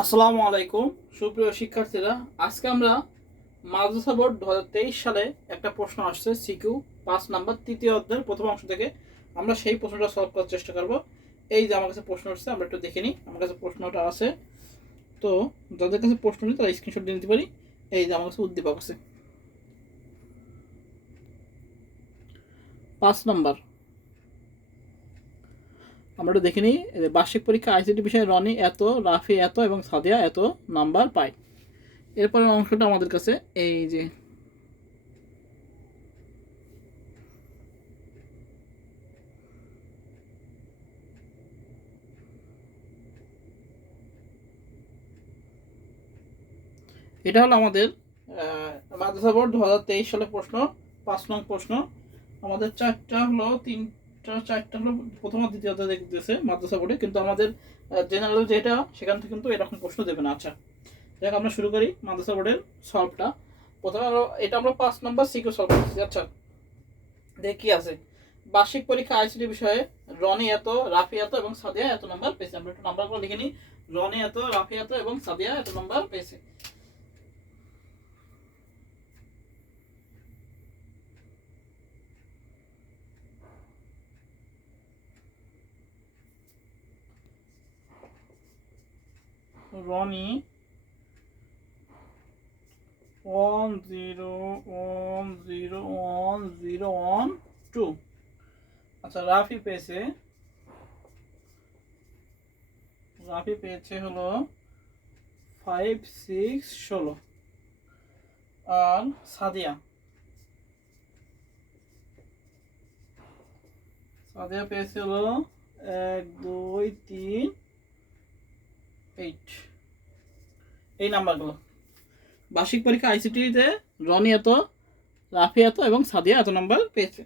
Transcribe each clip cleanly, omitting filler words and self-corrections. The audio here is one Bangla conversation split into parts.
আসসালামু আলাইকুম সুপ্রিয় শিক্ষার্থীরা, আজকে আমরা মাদ্রাসা বোর্ড 2023 সালে একটা প্রশ্ন আসছে সিকিউ 5 নাম্বার তৃতীয় অধ্যায়ের প্রথম অংশ থেকে আমরা সেই প্রশ্নটা সলভ করার চেষ্টা করব। এই যে আমার কাছে প্রশ্ন আসছে, আমরা একটু দেখে নিই। আমার কাছে প্রশ্নটা আছে, তো যাদের কাছে প্রশ্ন নেই তারা স্ক্রিনশট দিয়ে নিতে পারি। এই যে আমার কাছে উদ্দীপক আছে 5 নাম্বার। আমরা একটু দেখে নিই। বার্ষিক পরীক্ষা আইসিটি বিষয়ে রনি এত, রাফি এত এবং সাদিয়া এত নাম্বার পায়। এরপরের অংশটা আমাদের কাছে এই যে এটা হলো আমাদের মাদ্রাসা বোর্ড 2023 সালের প্রশ্ন, 5 নং প্রশ্ন। আমাদের চারটা হলো প্রথম আর দ্বিতীয় দেখতেছে মাদ্রাসা বোর্ডে, কিন্তু আমাদের জেনারেল যেটা সেখান থেকে কিন্তু এরকম প্রশ্ন দেবে না। আচ্ছা, দেখ আমরা শুরু করি মাদ্রাসা বোর্ডের সলভটা। প্রথমে এটা আমরা 5 নম্বর সিকিউ সলভ করছি। আচ্ছা, দেখ কি আছে। বার্ষিক পরীক্ষা আইসিটি বিষয়ে রনি এত, রাফি এত এবং সাদিয়া এত নাম্বার পেয়েছে। আমরা একটু নাম্বারগুলো লিখে নিই। রনি এত, রাফি এত এবং সাদিয়া এত নাম্বার পেয়েছে। রনি 1 0 1 0 1 0 1 2। আচ্ছা, রাফি পেয়েছে হলো 5 6 16। আর সাদিয়া পেয়েছে হলো 1 2 3 8। এই নাম্বারগুলো বার্ষিক পরীক্ষা আইসিটিতে রনি এত, রাফি এত এবং সাদিয়া এত নাম্বার পেয়েছে।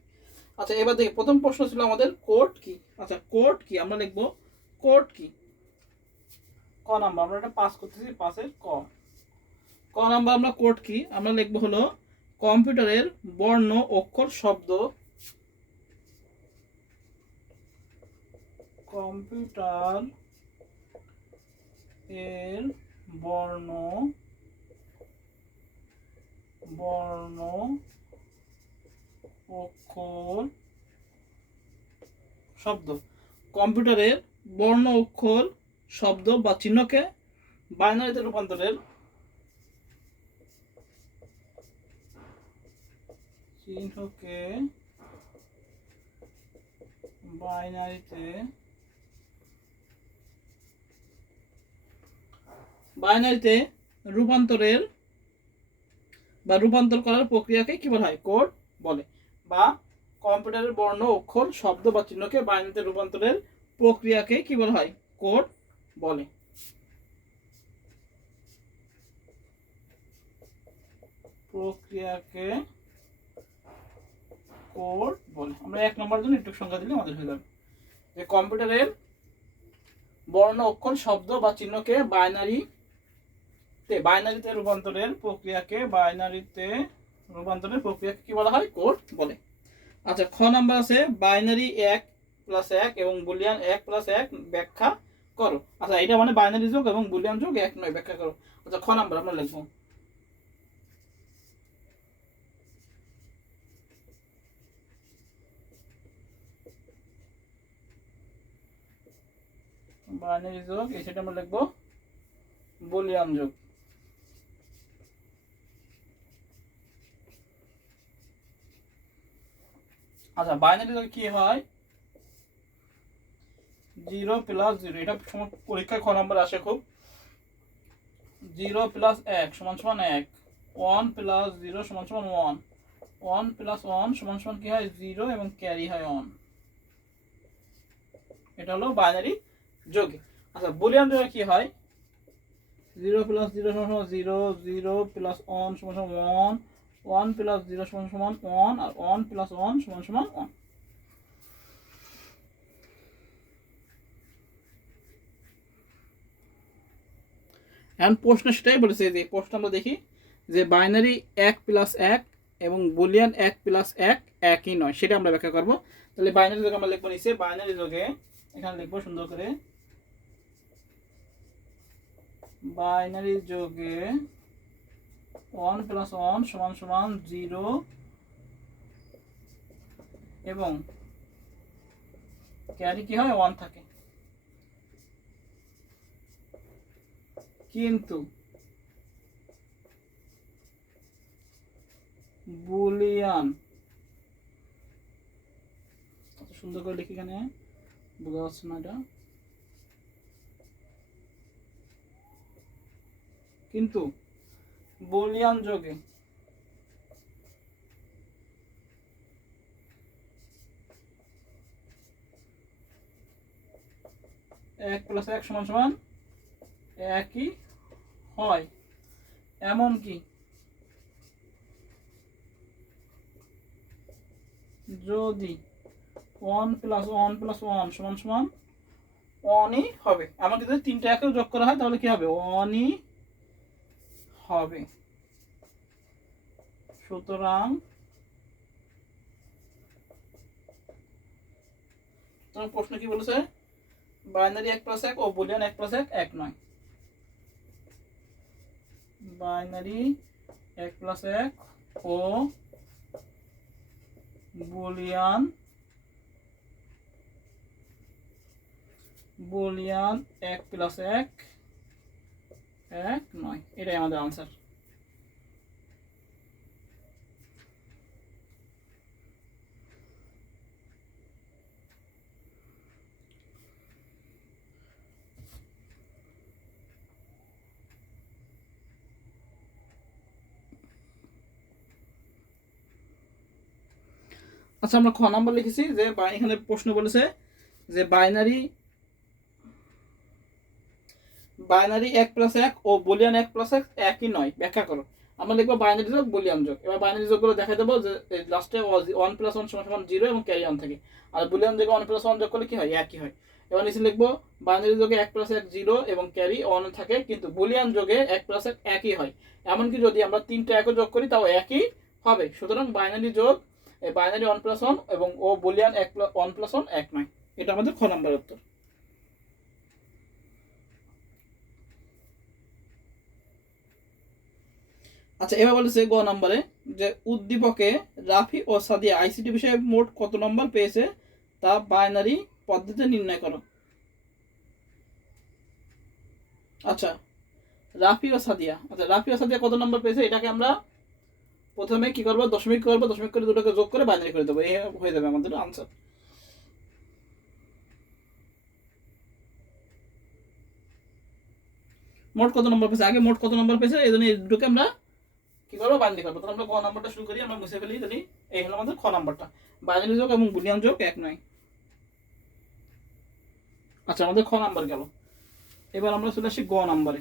আচ্ছা, এবার দেখি প্রথম প্রশ্ন ছিল আমাদের কোড কি। আচ্ছা, কোড কি আমরা লিখবো, কোড কি ক নাম্বার। আমরা এটা পাস করতেছি, পাসের ক নাম্বার আমরা কোড কি আমরা লিখবো হলো কম্পিউটারের বর্ণ অক্ষর শব্দ, কম্পিউটার এর বর্ণ বর্ণ অক্ষর শব্দ, কম্পিউটারের বর্ণ অক্ষর শব্দ বা চিহ্নকে বাইনারিতে রূপান্তরের চিহ্নকে বাইনারিতে রূপান্তরের বা রূপান্তর করার প্রক্রিয়াকে কি বলা হয়, কোড বলে। বা কম্পিউটারের বর্ণ অক্ষর শব্দ বা চিহ্নকে বাইনারিতে রূপান্তরের প্রক্রিয়াকে কি বলা হয়, কোড বলে। প্রক্রিয়াকে কোড বলে। আমরা 1 নম্বরের জন্য একটু সংখ্যা দিলে আমাদের হয়ে যাবে যে কম্পিউটারের বর্ণ অক্ষর শব্দ বা চিহ্নকে বাইনারিতে রূপান্তরের প্রক্রিয়াকে কি বলা হয়, কোড বলে। আচ্ছা, খ নাম্বার আছে বাইনারি 1+1 এবং বুলিয়ান 1+1 ব্যাখ্যা করো। আচ্ছা, এটা মানে বাইনারি যোগ এবং বুলিয়ান যোগ 1 নয়, ব্যাখ্যা করো। আচ্ছা, খ নাম্বার আমরা লিখবো বাইনারি যোগ, সেটা আমরা লিখবো বুলিয়ান যোগ। আচ্ছা, বাইনারি যোগ কি হয়, 0+0। এটা পরীক্ষায় খ নম্বর আসে খুব। 0+1 = 1, 1+0 = 1, 1+1 = কি হয় 0 এবং ক্যারি হয় 1। এটা হলো বাইনারি যোগ। আচ্ছা, বুলিয়ান যোগে কি হয়, 0+0 = 0, 0+1 = 1, 1+0 = 1 আর 1+1 = 1। এখন প্রশ্ন সেটাই বলেছে, যে প্রশ্ন আমরা দেখি যে বাইনারি 1+1 এবং বুলিয়ান 1+1 একই নয়, সেটা আমরা ব্যাখ্যা করবো। তাহলে বাইনারি যোগে আমরা লিখবো নিচে, বাইনারি যোগে এখানে লিখবো সুন্দর করে বাইনারি যোগে 1 + 1 = 0 এবং ক্যারি কি হয় 1 থাকে, কিন্তু বুলিয়ান, সুন্দর করে লিখি, এখানে বোঝা যাচ্ছে না এটা, কিন্তু বুলিয়ান যোগে এক প্লাস এক সমান সমান একই হয়, এমনকি যদি 1 + 1 + 1 সমান সমান 1ই হবে, এমনকি যদি তিনটা একেও যোগ করা হয় তাহলে কি হবে, 1ই হবে। সুতরাং তোমার প্রশ্ন কি বলেছে, বাইনারি 1 + 1 ও বুলিয়ান 1 + 1 এক নয়। বাইনারি 1 + 1 ও বুলিয়ান 1 + 1 এক নয়, এটাই আমাদের আনসার। আচ্ছা, আমরা খ নাম্বার লিখেছি যে এখানে প্রশ্ন বলেছে যে বাইনারি 1 + 1 ও বুলিয়ান 1 + 1 একই নয়, ব্যাখ্যা করো। আমরা লিখবো বাইনারি যোগ বুলিয়ান যোগ। এবার বাইনারি যোগগুলো দেখাই দেবো যে লাস্টে 1 + 1 = 0 এবং ক্যারি অন থাকে, আর বুলিয়ান যোগে 1 + 1 যোগ করলে কি হয়, একই হয়। এবার নিচে লিখবো বাইনারি যোগে 1 + 1 0 এবং ক্যারি অন থাকে, কিন্তু বুলিয়ান যোগে 1 + 1 একই হয়, এমনকি যদি আমরা তিনটা একও যোগ করি তাও একই হবে। সুতরাং বাইনারি যোগ বাইনারি 1 + 1 এবং ও বুলিয়ান 1 + 1 এক নয়। এটা আমাদের খ নাম্বার উত্তর। আচ্ছা, এবার বলেছে গ নম্বরে যে উদ্দীপকে রাফি ও সাদিয়া আইসিটি বিষয়ে মোট কত নম্বর পেয়েছে তা বাইনারি পদ্ধতিতে নির্ণয় করো। আচ্ছা, রাফি ও সাদিয়া কত নম্বর পেয়েছে, এটাকে আমরা প্রথমে কি করবো, দশমিক করবো, দশমিক করে দুটোকে যোগ করে বাইনারি করে দেবো, এই হয়ে যাবে আমাদের আনসার। মোট কত নম্বর পেয়েছে, আগে মোট কত নম্বর পেয়েছে, এই জন্য এই দুটোকে আমরা কি করবো, বাইনারি করবো। তাহলে আমরা গ নাম্বারটা শুরু করি, আমরা মুছে ফেলি, তাহলে এই হলো আমাদের খ নাম্বারটা, বাইনারি যোগ এবং বুলিয়ান যোগ এক নয়। আচ্ছা, আমাদের খ নাম্বার গেল। এবার আমরা চলে আসি গ নাম্বারে।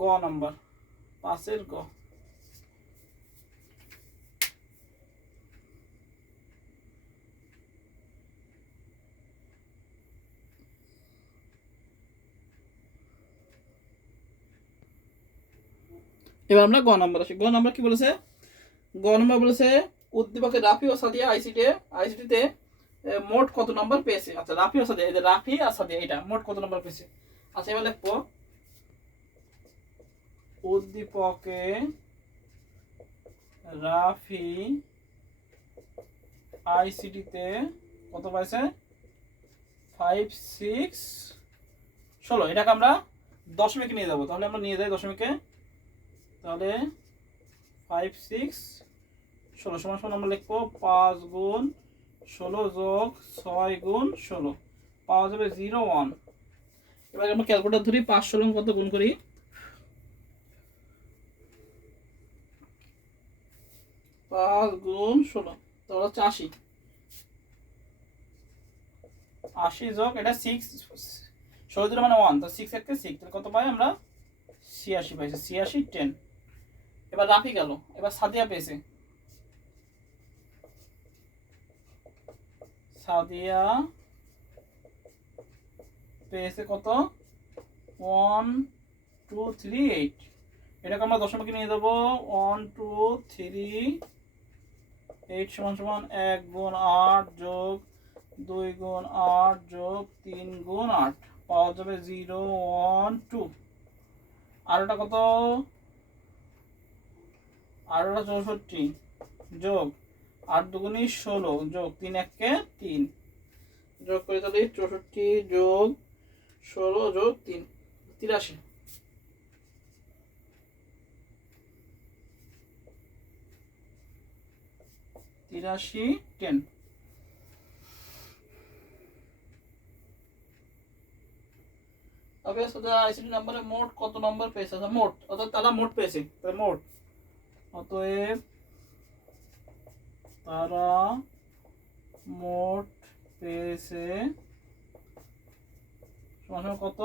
গ নাম্বার 5-এর গ। এবার আমরা গ নাম্বার আসি। গ নাম্বার কি বলেছে, গ নাম্বার বলেছে উদ্দীপকে রাফি ও সাদিয়া আইসিটিতে মোট কত নম্বর পেয়েছে। আচ্ছা, রাফি ও সাদিয়া, এই যে রাফি আর সাদিয়া, এটা মোট কত নম্বর পেয়েছে। আচ্ছা, এবার লিখবো উদ্দীপকে রাফি আইসিটিতে কত পাইছে, 5, 6, 16। এটাকে আমরা দশমিকে নিয়ে যাবো, তাহলে আমরা নিয়ে যাই দশমিকে, তাহলে 5, 6, 16 সমান সমান আমরা লিখবো 5 গুণ 16 যোগ 6 গুণ 16, পাওয়া যাবে 0, 1। এবার আমরা ক্যালকুলেটর ধরি, 5 16 কত গুণ করি, 5 গুণ 16 তাহলে হচ্ছে 80, 80 যোগ এটা 6, 16 মানে 1, তো 6 1 6, তাহলে কত পাই আমরা, 86 পাইছে, 86 10। এবার রাফি গেল, এবার সাদিয়া পেয়েছে, সাদিয়া পেয়েছে কত, 1 2 3 8। এটাকে আমরা দশমিকে নিয়ে যাবো, 1 2 3 8 সমান সমান 1 গুণ 8 যোগ 2 গুণ 8 যোগ 3 গুণ 8 পাওয়া যাবে 0 1 2। আর এটা কত? আর এটা 64 যোগ 8 দুগুণী 16 যোগ 3 1 3 যোগ করে তাহলে 64 যোগ 16 যোগ 3 83। তিরাশি 10। তবে আইসিটি নাম্বারে মোট কত নম্বর পেয়েছে? মোট, অর্থাৎ তারা মোট পেয়েছে, মোট। অতএব তারা মোট পেয়েছে সমান কত?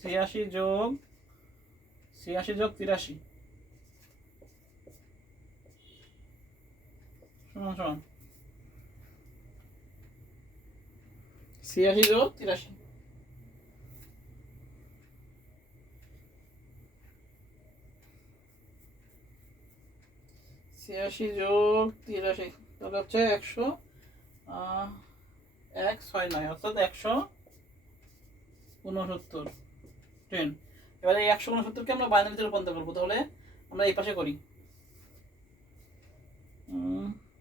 86 যোগ 83 সমান সমান 86 যোগ 83। 86 যোগ 83 তাহলে হচ্ছে 100 169 অর্থাৎ 169 10। এবারে এই 169কে আমরা বাইনারিতে রূপান্তর করবো, তাহলে আমরা এই পাশে করি।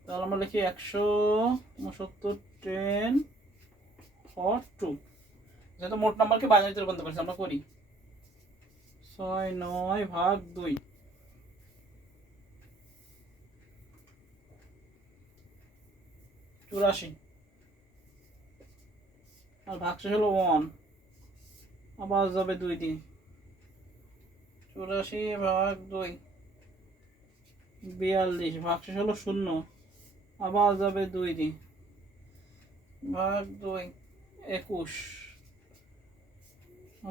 তাহলে আমরা লিখি 169 10 for 2। যেহেতু মোট নাম্বারকে বাইনারিতে রূপান্তর করছি, আমরা করি 6 9 ভাগ 2 84 আর ভাগশেষ হলো 1, আবার যাবে 2 দিয়ে 84 ভাগ 2 42 ভাগশেষ হলো 0, আবার যাবে 2 দিয়ে ভাগ 2 21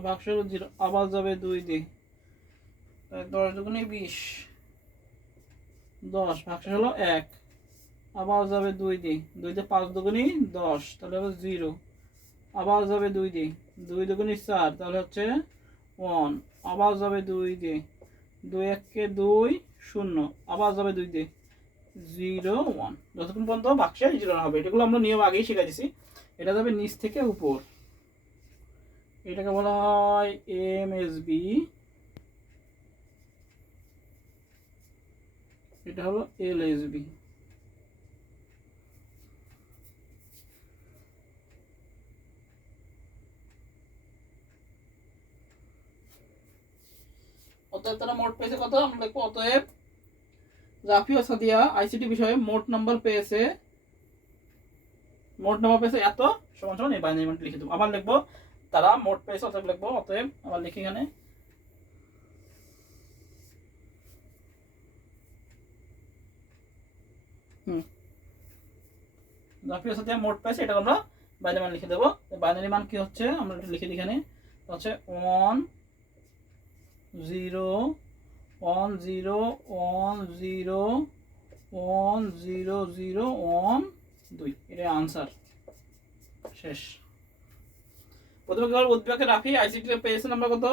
ভাগশেষ হলো 0, আবার যাবে 2 দিয়ে 10 দুগুণে 20 10 ভাগশেষ হলো 1, আবার যাবে 2 দিয়ে 2 দিয়ে 5 দুগুণে 10 তাহলে হবে 0, আবার যাবে 2 দিয়ে 2 দুগুণে 4 তাহলে হচ্ছে 1, আবার যাবে 2 দিয়ে 2 1 2 0, আবার যাবে 2 দিয়ে 0 1। যতক্ষণ পর্যন্ত বাক্সে 0 না হবে, এগুলো আমরা নিয়ম আগেই শিখে দিছি। এটা যাবে নিচ থেকে উপর, এটাকে বলা হয় এমএসবি, এটা হলো এলএসবি। অতএব তারা মোট পেয়েছে কত? আমরা লিখবো অতএব রাফি ও সাদিয়া আইসিটি বিষয়ে মোট নাম্বার পেয়েছে এত সমান সমান এই বাইনারি মানটি লিখে দেবো। আবার লিখবো তারা মোট পেয়েছে, অতএব লিখবো অতএব, আবার লিখি এখানে রাফি ও সাদিয়া মোট পেয়েছে, এটা আমরা বাইনারি মান লিখে দেবো। বাইনারি মান কি হচ্ছে আমরা একটু লিখে দিই। এখানে হচ্ছে 1 0 1 0 1 0 1 0 0 1 2, এটা আনসার শেষ। প্রথমে উদ্দীপকে রাফি আইসিটি পেয়েছেন আমরা কত?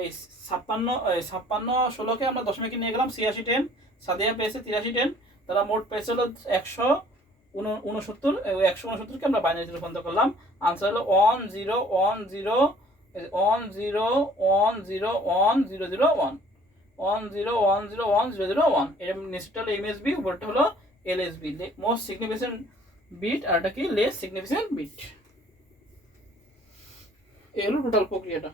এই 56 16কে আমরা দশমিকে নিয়ে গেলাম 86 10, সাদিয়া পেয়েছে 83 10, তারা মোট পেয়েছে হলো 169। 169কে আমরা বাইনারিতে রূপান্তর করলাম, আনসার হলো 1 0 1 0 1 0 1 0 1 0 0 1 1 0 1 0 1 0 0 1। এর নিচটা হলো এমএসবি, উপরটা হলো এলএসবি, মোস্ট সিগনিফিকেন্ট বিট, আর এটা কি লেস সিগনিফিকেন্ট বিট। এই হলো টোটাল প্রক্রিয়াটা।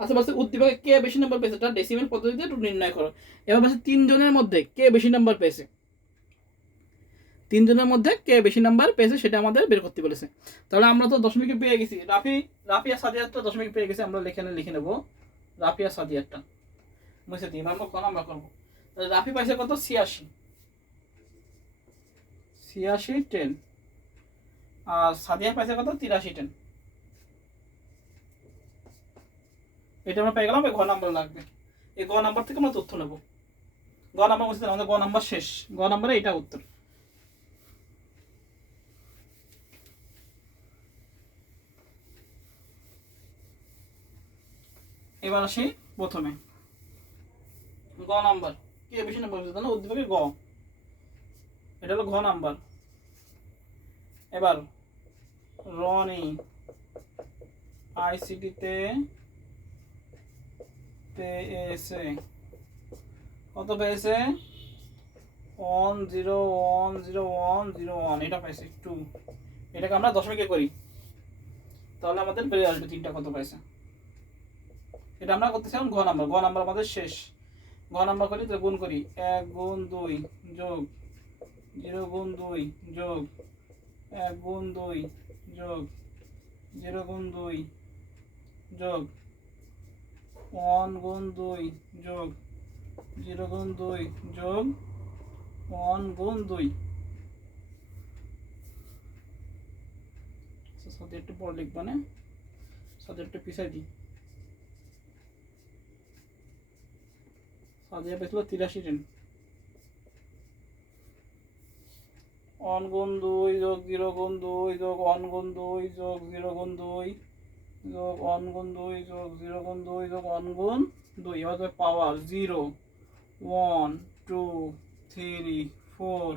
আচ্ছা বলছে উদ্দীপকে কে বেশি নাম্বার পেয়েছে তার ডেসিমেল পদ্ধতিতে নির্ণয় করো। এবার বলছে 3 জনের মধ্যে কে বেশি নাম্বার পেয়েছে, 3 জনের মধ্যে কে বেশি নাম্বার পেয়েছে সেটা আমাদের বের করতে বলেছে। তাহলে আমরা তো দশমিকে পেয়ে গেছি, রাফি আর সাদিয়ারটা দশমিক পেয়ে গেছি, আমরা লিখে নেব রাফি আর সাদিয়ারটা মুছে দিই, আমরা কোন আমরা করব। তাহলে রাফি পাইছে কত? 86 10, আর সাদিয়া পাইছে কত? 83 10। এটা আমরা পেয়ে গেলাম। ঘ নাম্বার লাগবে, এই ঘ নাম্বার থেকে আমরা তথ্য নেব। ঘ নাম্বার মুছে দিলাম, আমাদের ঘ নাম্বার শেষ, ঘ নাম্বারে এটা উত্তর। এবার আসি প্রথমে গ নাম্বার, কে বেশি নাম্বার পেয়েছে তাহলে উদ্দীপকে গ, এটা হলো ঘ নাম্বার। এবার রনি আইসিটিতে পেয়েছে, কত পেয়েছে? 1010101, এটা পাইছে 2। এটাকে আমরা দশমিকে করি, তাহলে আমাদের বেরিয়ে আসবে 3টা কত পাইছে। এটা আমরা করতেছিলাম ঘ নাম্বার, ঘ নাম্বার আমাদের শেষ। ঘ নাম্বার করি তো গুণ করি, 1 গুণ 2 যোগ 0 গুণ 2 যোগ 1 গুণ 2 যোগ 0 গুণ 2 যোগ 1 গুণ 2 যোগ 0 গুণ 2 যোগ 1 গুণ 2। সাথে একটু পর লিখবা না, সাথে একটু পিছাই দিই। সাজিয়া পেয়েছিল 83 টেন। 1 গুণ 2 যোগ 0 গুণ 2 যোগ 1 গুণ 2 যোগ 0 গুণ 2 যোগ 1 গুণ 2 যোগ 0 গুণ 2 যোগ 1 গুণ 2। এবার তো পাওয়ার 0 1 2 3 4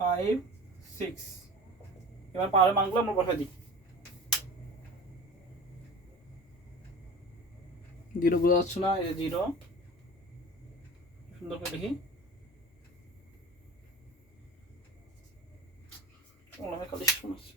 5 6। এবার পাওয়ারের মানগুলো আমরা বসাই দিই। 0 বোঝা যাচ্ছে না, এই 0 সুন্দর করে লিখি। খালি সমস্যা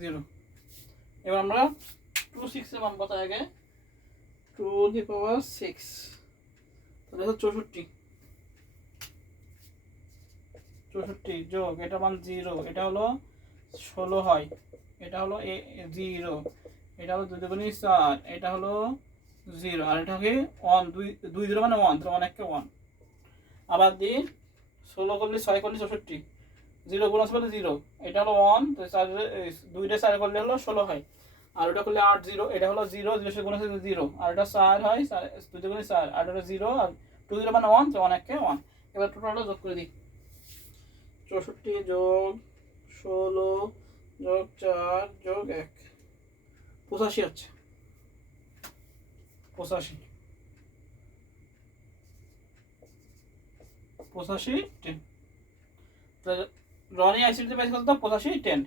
0। এবার আমরা 2 6 এর মান কত আগে, 2 দি পাওয়ার 6, তাহলে 64। 64 যোগ এটা মান 0, এটা হলো 16 হয়, এটা হলো 0, এটা হলো 2 দুগুণে 4, এটা হলো 0, আর এটা কি 1, 2 0 মানে 1, তাহলে 1 কে 1। আবার দিই 16 করলে 6 করলে 64, 0 গুণ আছে বলে 0, এটা হলো 1, তো 4 2টা 4 করলে হলো 16 হয়, আর ওটা করলে 8 0, এটা হলো 0, 0 এর গুণ আছে 0, আর এটা 4 হয়, 2 দুগুণে 4, আর এটা 0, আর 2 0 মানে 1, তো 1 কে 1। এবার টোটালটা যোগ করে দিই, 64 যোগ 16 যোগ 4 যোগ 1, 85 হচ্ছে। 85 10। রনি আইসিটিতে পেয়েছে কত? 85 10।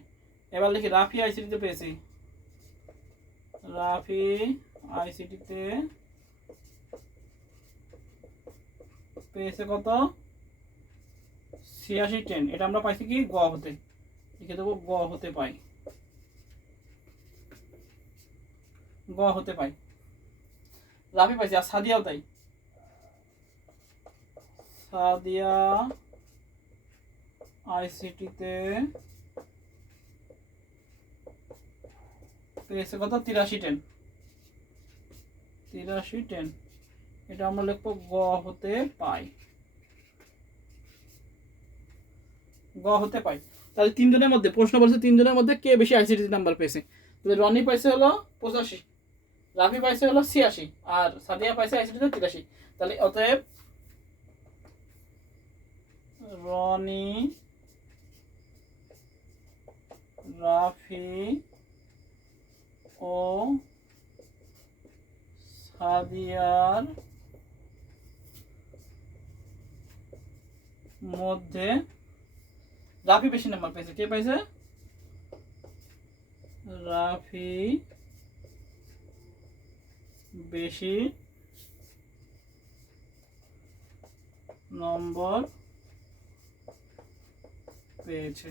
এবার লিখি রাফি আইসিটিতে পেয়েছি, রাফি আইসিটিতে পেয়েছে কত? 86 10। এটা আমরা পাইছি কি গ হতে, লিখে দেবো গ হতে পাই, গ হতে পাই। রাফি পাইছি, আর সাদিয়াও তাই, সাদিয়া আইসিটিতে পেয়েছে কত? 83 10। 83 10, এটা আমরা লিখবো গ হতে পাই, গ হতে পাই। তাহলে 3 জনের মধ্যে প্রশ্ন বলছে 3 জনের মধ্যে কে বেশি আইসিটি নাম্বার পেয়েছে। তাহলে রনি পাইছে হলো 85, রাফি পাইছে হলো 86, আর সাদিয়া পাইছে আইসিটিতে 83। তাহলে অতএব রনি, রাফি ও সাদিয়ার মধ্যে রাফি বেশি নাম্বার পেয়েছে। কে পাইছে? রাফি বেশি নম্বর পেয়েছে,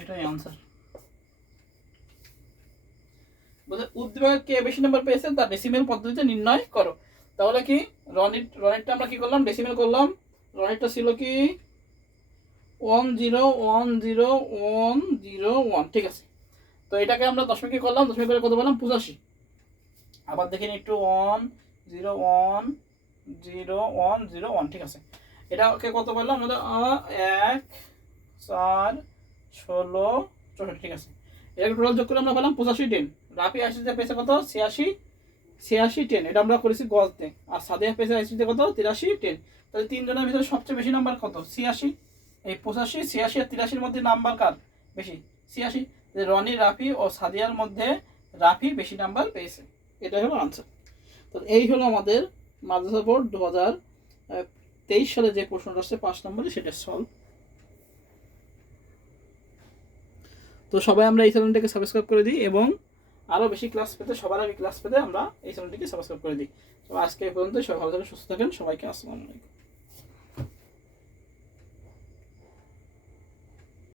এটাই আনসার। উদ্দীপকে কে বেশি নাম্বার পেয়েছে তা ডেসিমেল পদ্ধতিতে নির্ণয় করো। তাহলে কি রনিটটা আমরা কি করলাম? ডেসিমেল করলাম। রনিটটা ছিল কি 10101001, ঠিক আছে। তো এটাকে আমরা দশমিকে করলাম, দশমিক করে কত পেলাম? 85। আবার দেখে নিই একটু, 10101001, ঠিক আছে। এটাকে কত পেলাম আমাদের? 1 4 16 64, ঠিক আছে। এর টোটাল যোগ করে আমরা পেলাম 85 10। রাফি আইসিটিতে পেয়েছে কত 86 10। এটা আমরা করেছি গজতে। আর সাদিয়া পেয়েছে আইসিটিতে কত 83 10। তাহলে তিনজনের ভিতরে সবচেয়ে বেশি নাম্বার কত 86। এই 85 86 আর 83-র মধ্যে নাম্বার কার বেশি 86। রনি রাফি ও সাদিয়ার মধ্যে রাফি বেশি নাম্বার পেয়েছে। এটাই হলো আনসার। তো এই হলো আমাদের মাদ্রাসা বোর্ড 2023 সালে যে প্রশ্নটা আসছে 5 নম্বরে সেটা সলভ। তো সবাই আমরা এই চ্যানেলটাকে সাবস্ক্রাইব করে দিই এবং আরও বেশি ক্লাস পেতে, সবার আগে ক্লাস পেতে আমরা এই চ্যানেলটিকে সাবস্ক্রাইব করে দিই। তো আজকে এই পর্যন্ত, সবাই ভালো থাকেন, সুস্থ থাকেন, সবাইকে আসসালামু আলাইকুম।